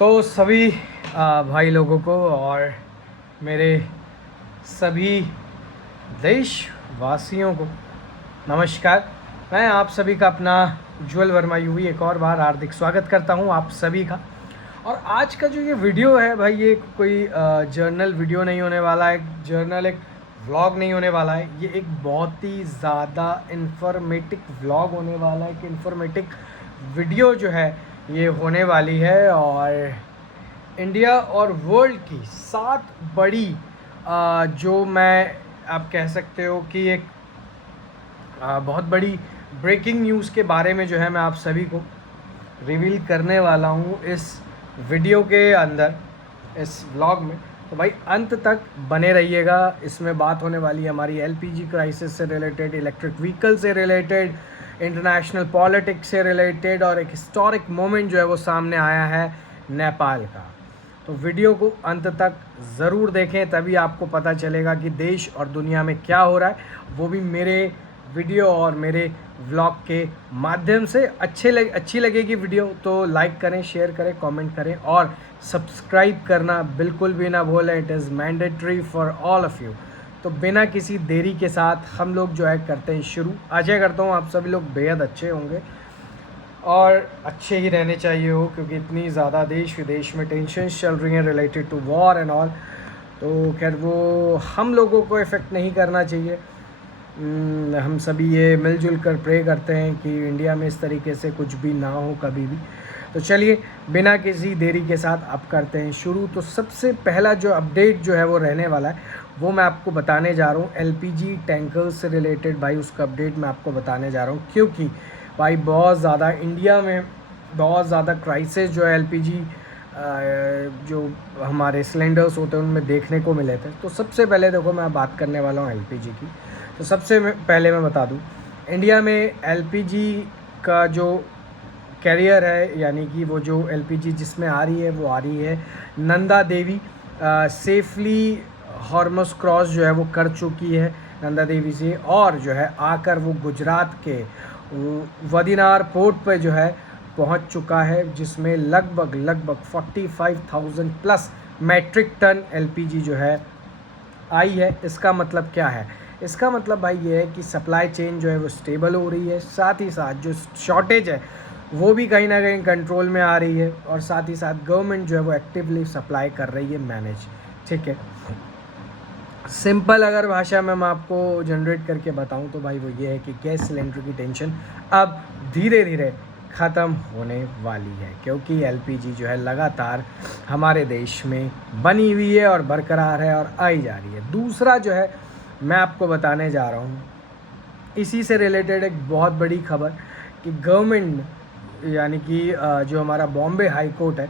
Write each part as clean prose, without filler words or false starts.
तो सभी भाई लोगों को और मेरे सभी देशवासियों को नमस्कार। मैं आप सभी का अपना उज्ज्वल वर्मा यूवी एक और बार हार्दिक स्वागत करता हूं आप सभी का। और आज का जो ये वीडियो है भाई, ये कोई जर्नल वीडियो नहीं होने वाला है, एक व्लॉग नहीं होने वाला है। ये एक बहुत ही ज़्यादा इन्फॉर्मेटिव व्लॉग होने वाला है, कि इन्फॉर्मेटिव वीडियो जो है ये होने वाली है। और इंडिया और वर्ल्ड की 7 बड़ी जो मैं आप कह सकते हो कि एक बहुत बड़ी ब्रेकिंग न्यूज़ के बारे में जो है मैं आप सभी को रिवील करने वाला हूँ इस वीडियो के अंदर, इस व्लॉग में। तो भाई अंत तक बने रहिएगा। इसमें बात होने वाली है हमारी एलपीजी क्राइसिस से रिलेटेड, इलेक्ट्रिक व्हीकल से रिलेटेड, इंटरनेशनल पॉलिटिक्स से रिलेटेड, और एक हिस्टोरिक मोमेंट जो है वो सामने आया है नेपाल का। तो वीडियो को अंत तक ज़रूर देखें, तभी आपको पता चलेगा कि देश और दुनिया में क्या हो रहा है, वो भी मेरे वीडियो और मेरे व्लॉग के माध्यम से। अच्छी लगेगी वीडियो तो लाइक करें, शेयर करें, कमेंट करें और सब्सक्राइब करना बिल्कुल भी ना भूलें। It is mandatory for all of you. तो बिना किसी देरी के साथ हम लोग जो है करते हैं शुरू। आशा करता हूँ आप सभी लोग बेहद अच्छे होंगे और अच्छे ही रहने चाहिए हो, क्योंकि इतनी ज़्यादा देश विदेश में टेंशन्स चल रही हैं related to war and all. तो खैर वो हम लोगों को इफ़ेक्ट नहीं करना चाहिए। हम सभी ये मिलजुल कर प्रे करते हैं कि इंडिया में इस तरीके से कुछ भी ना हो कभी भी। तो चलिए बिना किसी देरी के साथ अब करते हैं शुरू। तो सबसे पहला जो अपडेट जो है वो रहने वाला है, वो मैं आपको बताने जा रहा हूँ एलपीजी टैंकर्स से रिलेटेड। भाई उसका अपडेट मैं आपको बताने जा रहा हूँ, क्योंकि भाई बहुत ज़्यादा इंडिया में बहुत ज़्यादा क्राइसिस जो है एलपीजी जो हमारे सिलेंडर्स होते हैं उनमें देखने को मिले थे। तो सबसे पहले देखो मैं बात करने वाला हूँ एलपीजी की। तो सबसे पहले मैं बता दूँ, इंडिया में एलपीजी का जो कैरियर है, यानी कि वो जो एलपीजी जिसमें आ रही है वो आ रही है नंदा देवी। सेफली हॉर्मस क्रॉस जो है वो कर चुकी है नंदा देवी से, और जो है आकर वो गुजरात के वदिनार पोर्ट पे जो है पहुंच चुका है, जिसमें लगभग 45,000 प्लस मैट्रिक टन एलपीजी जो है आई है। इसका मतलब क्या है? इसका मतलब भाई ये है कि सप्लाई चेन जो है वो स्टेबल हो रही है, साथ ही साथ जो शॉर्टेज है वो भी कहीं ना कहीं कंट्रोल में आ रही है, और साथ ही साथ गवर्नमेंट जो है वो एक्टिवली सप्लाई कर रही है, मैनेज। ठीक है, सिंपल अगर भाषा में मैं आपको जनरेट करके बताऊं तो भाई वो ये है कि गैस सिलेंडर की टेंशन अब धीरे धीरे ख़त्म होने वाली है, क्योंकि एलपीजी जो है लगातार हमारे देश में बनी हुई है और बरकरार है और आई जा रही है। दूसरा जो है मैं आपको बताने जा रहा हूँ, इसी से रिलेटेड एक बहुत बड़ी खबर कि गवर्नमेंट यानी कि जो हमारा बॉम्बे हाई कोर्ट है,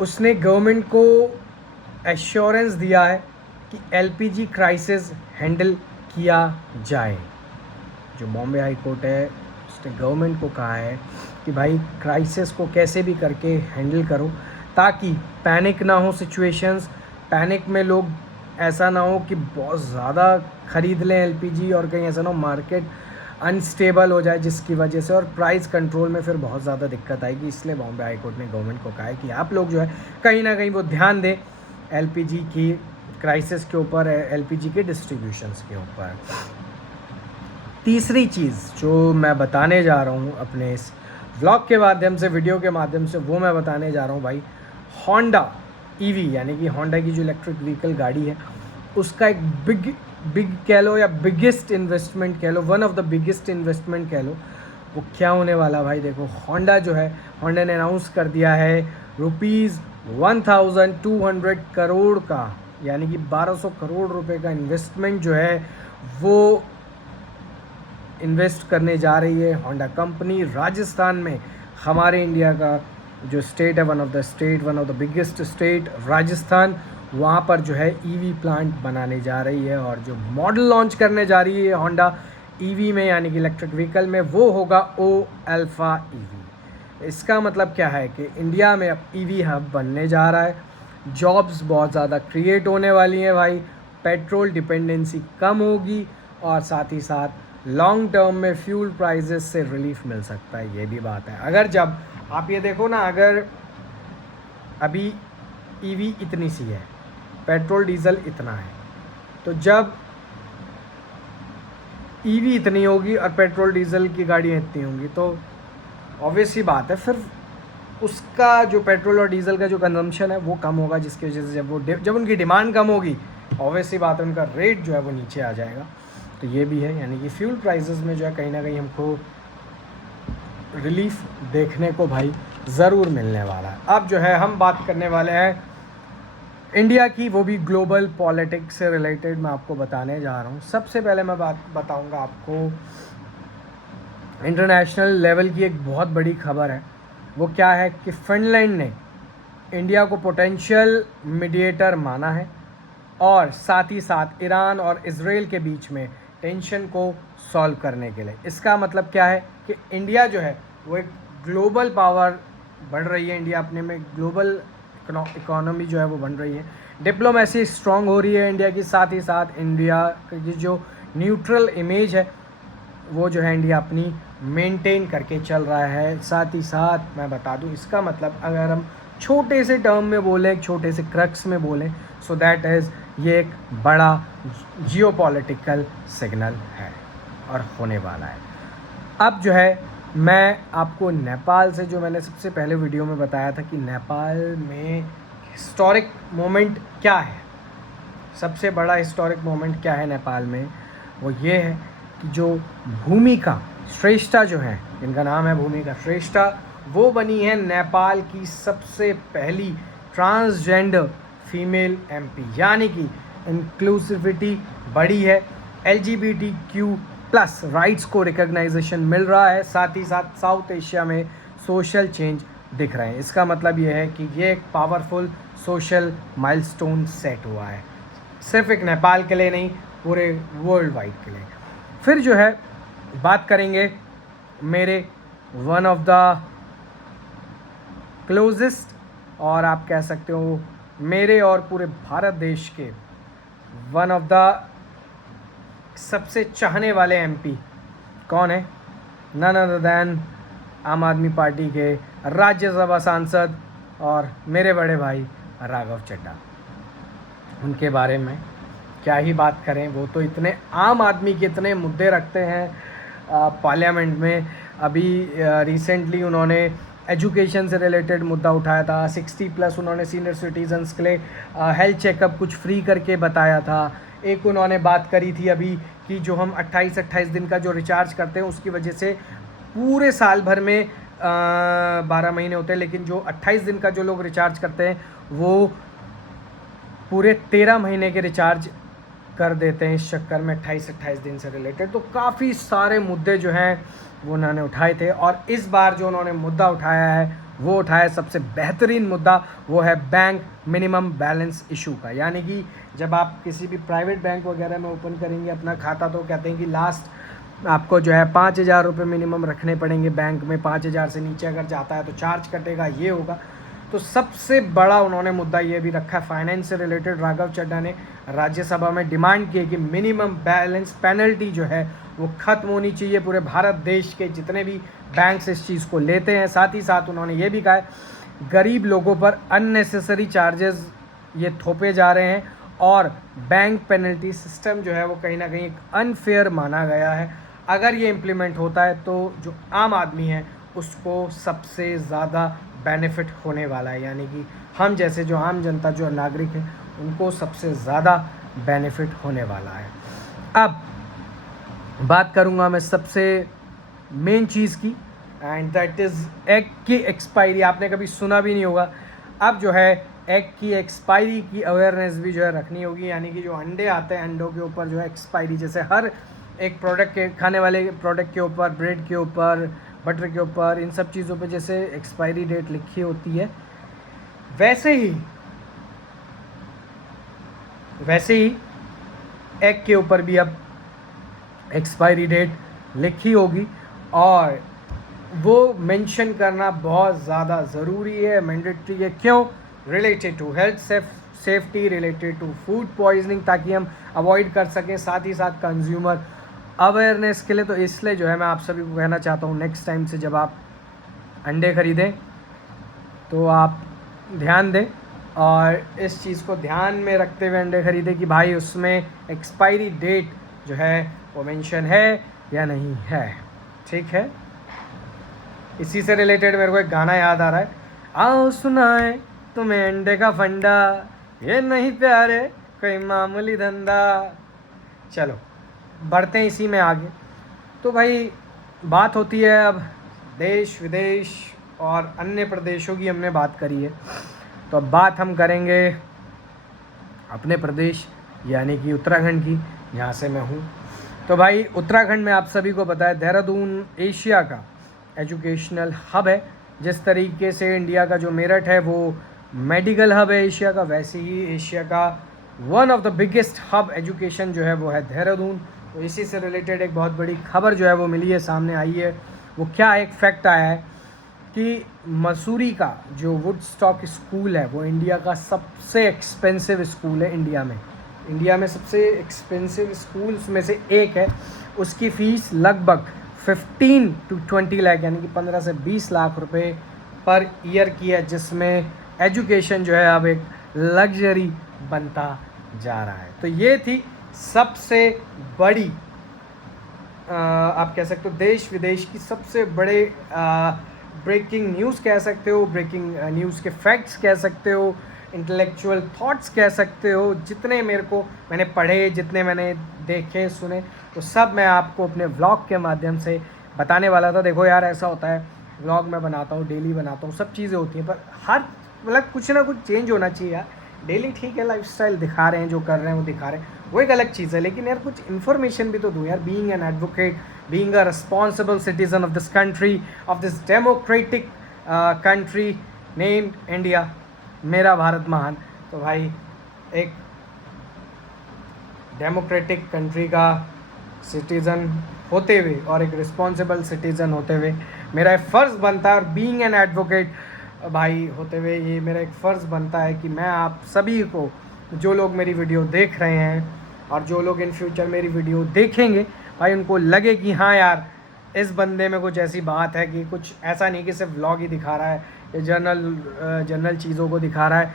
उसने गवर्नमेंट को एश्योरेंस दिया है कि एलपीजी क्राइसिस हैंडल किया जाए। जो बॉम्बे हाई कोर्ट है उसने गवर्नमेंट को कहा है कि भाई क्राइसिस को कैसे भी करके हैंडल करो, ताकि पैनिक ना हो सिचुएशंस। पैनिक में लोग ऐसा ना हो कि बहुत ज़्यादा ख़रीद लें एलपीजी, और कहीं ऐसा ना हो मार्केट अनस्टेबल हो जाए जिसकी वजह से और प्राइस कंट्रोल में फिर बहुत ज़्यादा दिक्कत आएगी। इसलिए बॉम्बे हाई कोर्ट ने गवर्नमेंट को कहा है कि आप लोग जो है कहीं ना कहीं वो ध्यान दें एलपीजी की क्राइसिस के ऊपर, एलपीजी के डिस्ट्रीब्यूशंस के ऊपर। तीसरी चीज़ जो मैं बताने जा रहा हूँ अपने इस व्लॉग के माध्यम से, वीडियो के माध्यम से, वो मैं बताने जा रहा हूँ भाई होंडा ईवी, यानी कि होंडा की जो इलेक्ट्रिक व्हीकल गाड़ी है उसका एक बिग कह लो या बिगेस्ट इन्वेस्टमेंट कह लो, one of the biggest investment कह लो। वो क्या होने वाला भाई, देखो होंडा जो है, होंडा ने अनाउंस कर दिया है ₹1,200 करोड़ का, यानी कि 1200 करोड़ रुपए का इन्वेस्टमेंट जो है वो इन्वेस्ट करने जा रही है होंडा कंपनी राजस्थान में। हमारे इंडिया का जो स्टेट है, one of the biggest state Rajasthan, वहाँ पर जो है ईवी प्लांट बनाने जा रही है, और जो मॉडल लॉन्च करने जा रही है होंडा ईवी में, यानी कि इलेक्ट्रिक व्हीकल में, वो होगा ओ अल्फा ईवी। इसका मतलब क्या है कि इंडिया में अब ईवी हब बनने जा रहा है, जॉब्स बहुत ज़्यादा क्रिएट होने वाली हैं भाई, पेट्रोल डिपेंडेंसी कम होगी, और साथ ही साथ लॉन्ग टर्म में फ्यूल प्राइजेस से रिलीफ मिल सकता है। ये भी बात है। अगर जब आप ये देखो ना, अगर अभी ईवी इतनी सी है, पेट्रोल डीजल इतना है। तो जब ईवी इतनी होगी और पेट्रोल डीजल की गाड़ियाँ इतनी होंगी तो ऑब्वियस ही बात है फिर उसका जो पेट्रोल और डीजल का जो कंजम्पशन है वो कम होगा, जिसकी वजह से जब उनकी डिमांड कम होगी ऑब्वियस ही बात है उनका रेट जो है वो नीचे आ जाएगा। तो ये भी है, यानी कि फ्यूल प्राइसेस में जो है कहीं ना कहीं हमको रिलीफ देखने को भाई ज़रूर मिलने वाला है। अब जो है हम बात करने वाले हैं इंडिया की, वो भी ग्लोबल पॉलिटिक्स से रिलेटेड मैं आपको बताने जा रहा हूँ। सबसे पहले मैं बात बताऊँगा आपको इंटरनेशनल लेवल की एक बहुत बड़ी खबर है। वो क्या है कि फिनलैंड ने इंडिया को पोटेंशियल मीडिएटर माना है और साथ ही साथ ईरान और इजराइल के बीच में टेंशन को सॉल्व करने के लिए। इसका मतलब क्या है कि इंडिया जो है वो एक ग्लोबल पावर बढ़ रही है, इंडिया अपने में ग्लोबल इकोनॉमी जो है वो बन रही है, डिप्लोमेसी स्ट्रांग हो रही है इंडिया की, साथ ही साथ इंडिया की जो न्यूट्रल इमेज है वो जो है इंडिया अपनी मेंटेन करके चल रहा है। साथ ही साथ मैं बता दूं इसका मतलब अगर हम छोटे से टर्म में बोलें, छोटे से क्रक्स में बोलें, सो दैट इज़ ये एक बड़ा जियोपॉलिटिकल सिग्नल है और होने वाला है। अब जो है मैं आपको नेपाल से, जो मैंने सबसे पहले वीडियो में बताया था कि नेपाल में हिस्टोरिक मोमेंट क्या है, सबसे बड़ा हिस्टोरिक मोमेंट क्या है नेपाल में, वो ये है कि जो भूमिका श्रेष्ठा जो है, जिनका नाम है भूमिका श्रेष्ठा, वो बनी है नेपाल की सबसे पहली ट्रांसजेंडर फीमेल एमपी, यानी कि इंक्लूसिविटी बढ़ी है, LGBTQ+ राइट्स को रिकग्नाइजेशन मिल रहा है, साथ ही साथ साउथ एशिया में सोशल चेंज दिख रहे हैं। इसका मतलब ये है कि ये एक पावरफुल सोशल माइलस्टोन सेट हुआ है, सिर्फ एक नेपाल के लिए नहीं, पूरे वर्ल्ड वाइड के लिए। फिर जो है बात करेंगे मेरे वन ऑफ द क्लोजेस्ट, और आप कह सकते हो मेरे और पूरे भारत देश के वन ऑफ द सबसे चाहने वाले MP कौन है, नन अदर दैन आम आदमी पार्टी के राज्यसभा सांसद और मेरे बड़े भाई राघव चड्ढा। उनके बारे में क्या ही बात करें, वो तो इतने आम आदमी के इतने मुद्दे रखते हैं पार्लियामेंट में। अभी रिसेंटली उन्होंने एजुकेशन से रिलेटेड मुद्दा उठाया था, 60+ उन्होंने सीनियर सिटीजन्स के लिए हेल्थ चेकअप कुछ फ्री करके बताया था। एक उन्होंने बात करी थी अभी कि जो हम 28 दिन का जो रिचार्ज करते हैं उसकी वजह से पूरे साल भर में 12 महीने होते हैं, लेकिन जो 28 दिन का जो लोग रिचार्ज करते हैं वो पूरे 13 महीने के रिचार्ज कर देते हैं इस चक्कर में 28 दिन से रिलेटेड। तो काफ़ी सारे मुद्दे जो हैं वो उन्होंने उठाए थे, और इस बार जो उन्होंने मुद्दा उठाया है वो उठाया सबसे बेहतरीन मुद्दा, वो है बैंक मिनिमम बैलेंस इशू का। यानी कि जब आप किसी भी प्राइवेट बैंक वगैरह में ओपन करेंगे अपना खाता तो कहते हैं कि लास्ट आपको जो है 5,000 रुपये मिनिमम रखने पड़ेंगे बैंक में, 5,000 से नीचे अगर जाता है तो चार्ज कटेगा, ये होगा। तो सबसे बड़ा उन्होंने मुद्दा ये भी रखा है फाइनेंस से रिलेटेड। राघव चड्ढा ने राज्यसभा में डिमांड की कि मिनिमम बैलेंस पेनल्टी जो है वो ख़त्म होनी चाहिए, पूरे भारत देश के जितने भी बैंक्स इस चीज़ को लेते हैं। साथ ही साथ उन्होंने ये भी कहा है गरीब लोगों पर अननेसेसरी चार्जेस ये थोपे जा रहे हैं, और बैंक पेनल्टी सिस्टम जो है वो कहीं ना कहीं एक अनफेयर माना गया है। अगर ये इम्प्लीमेंट होता है तो जो आम आदमी है उसको सबसे ज़्यादा बेनिफिट होने वाला है, यानी कि हम जैसे जो आम जनता जो नागरिक हैं उनको सबसे ज़्यादा बेनिफिट होने वाला है। अब बात करूँगा मैं सबसे मेन चीज़ की, एंड दैट इज़ एग की एक्सपायरी। आपने कभी सुना भी नहीं होगा, अब जो है एग की एक्सपायरी की अवेयरनेस भी जो है रखनी होगी। यानी कि जो अंडे आते हैं अंडों के ऊपर जो है एक्सपायरी, जैसे हर एक प्रोडक्ट के खाने वाले प्रोडक्ट के ऊपर, ब्रेड के ऊपर, बटर के ऊपर, इन सब चीज़ों पे जैसे एक्सपायरी डेट लिखी होती है, वैसे ही एग के ऊपर भी अब एक्सपायरी डेट लिखी होगी, और वो मेंशन करना बहुत ज़्यादा ज़रूरी है, मैंडेटरी है। क्यों? Related to health safety, related to food poisoning, ताकि हम अवॉइड कर सकें, साथ ही साथ कंज्यूमर अवेयरनेस के लिए। तो इसलिए जो है मैं आप सभी को कहना चाहता हूँ नेक्स्ट टाइम से जब आप अंडे ख़रीदें तो आप ध्यान दें और इस चीज़ को ध्यान में रखते हुए अंडे खरीदें कि भाई उसमें एक्सपायरी डेट जो है वो मेंशन है या नहीं है। ठीक है, इसी से रिलेटेड मेरे को एक गाना याद आ रहा है, आओ सुनाए तुम्हें अंडे का फंडा, ये नहीं प्यारे कोई मामूली धंधा। चलो बढ़ते हैं इसी में आगे। तो भाई बात होती है अब देश विदेश और अन्य प्रदेशों की, हमने बात करी है, तो अब बात हम करेंगे अपने प्रदेश यानी कि उत्तराखंड की, जहाँ से मैं हूँ। तो भाई उत्तराखंड में आप सभी को पता है देहरादून एशिया का एजुकेशनल हब है। जिस तरीके से इंडिया का जो मेरठ है वो मेडिकल हब है एशिया का, वैसे ही एशिया का one of the biggest hub education जो है वो है देहरादून। तो इसी से रिलेटेड एक बहुत बड़ी खबर जो है वो मिली है, सामने आई है। वो क्या एक फैक्ट आया है कि मसूरी का जो वुडस्टॉक स्कूल है वो इंडिया का सबसे एक्सपेंसिव स्कूल है। इंडिया में सबसे एक्सपेंसिव स्कूल्स में से एक है। उसकी फ़ीस लगभग 15 to 20 लाख यानी कि 15 से 20 लाख रुपए पर ईयर की है, जिसमें एजुकेशन जो है अब एक लग्जरी बनता जा रहा है। तो ये थी सबसे बड़ी आप कह सकते हो देश विदेश की सबसे बड़े ब्रेकिंग न्यूज़ कह सकते हो, ब्रेकिंग न्यूज़ के फैक्ट्स कह सकते हो, इंटेलेक्चुअल थॉट्स कह सकते हो। जितने मैंने पढ़े, जितने मैंने देखे सुने, तो सब मैं आपको अपने व्लॉग के माध्यम से बताने वाला था। देखो यार, ऐसा होता है, व्लॉग मैं बनाता हूँ, डेली बनाता हूँ, सब चीज़ें होती हैं, पर हर मतलब कुछ ना कुछ चेंज होना चाहिए यार। डेली ठीक है, लाइफस्टाइल दिखा रहे हैं, जो कर रहे हैं वो दिखा रहे हैं, वो एक अलग चीज़ है, लेकिन यार कुछ इन्फॉर्मेशन भी तो दूँ यार। Being an advocate, being a responsible citizen of this country, of this democratic country named India, मेरा भारत महान। तो भाई एक डेमोक्रेटिक कंट्री का सिटीज़न होते हुए और एक रिस्पॉन्सिबल सिटीज़न होते हुए मेरा एक फ़र्ज़ बनता है, और बीइंग एन एडवोकेट भाई होते हुए ये मेरा एक फ़र्ज़ बनता है कि मैं आप सभी को, जो लोग मेरी वीडियो देख रहे हैं और जो लोग इन फ्यूचर मेरी वीडियो देखेंगे, भाई उनको लगे कि हाँ यार, इस बंदे में कुछ ऐसी बात है कि कुछ ऐसा नहीं कि सिर्फ व्लॉग ही दिखा रहा है या जनरल चीज़ों को दिखा रहा है,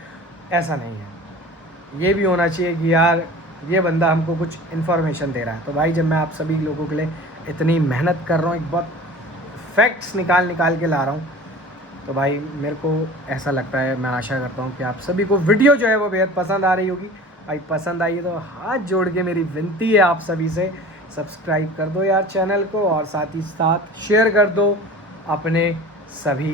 ऐसा नहीं है। ये भी होना चाहिए कि यार ये बंदा हमको कुछ इन्फॉर्मेशन दे रहा है। तो भाई जब मैं आप सभी लोगों के लिए इतनी मेहनत कर रहा हूँ, एक बहुत फैक्ट्स निकाल के ला रहा हूँ, तो भाई मेरे को ऐसा लगता है, मैं आशा करता हूँ कि आप सभी को वीडियो जो है वो बेहद पसंद आ रही होगी। भाई पसंद आई तो हाथ जोड़ के मेरी विनती है आप सभी से, सब्सक्राइब कर दो यार चैनल को, और साथ ही साथ शेयर कर दो अपने सभी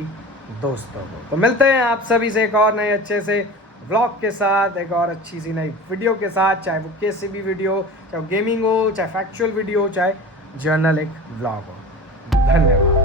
दोस्तों को। तो मिलते हैं आप सभी से एक और नए अच्छे से व्लॉग के साथ, एक और अच्छी सी नई वीडियो के साथ, चाहे वो कैसी भी वीडियो, चाहे गेमिंग हो, चाहे फैक्चुअल वीडियो हो, चाहे जर्नल एक व्लॉग हो। धन्यवाद।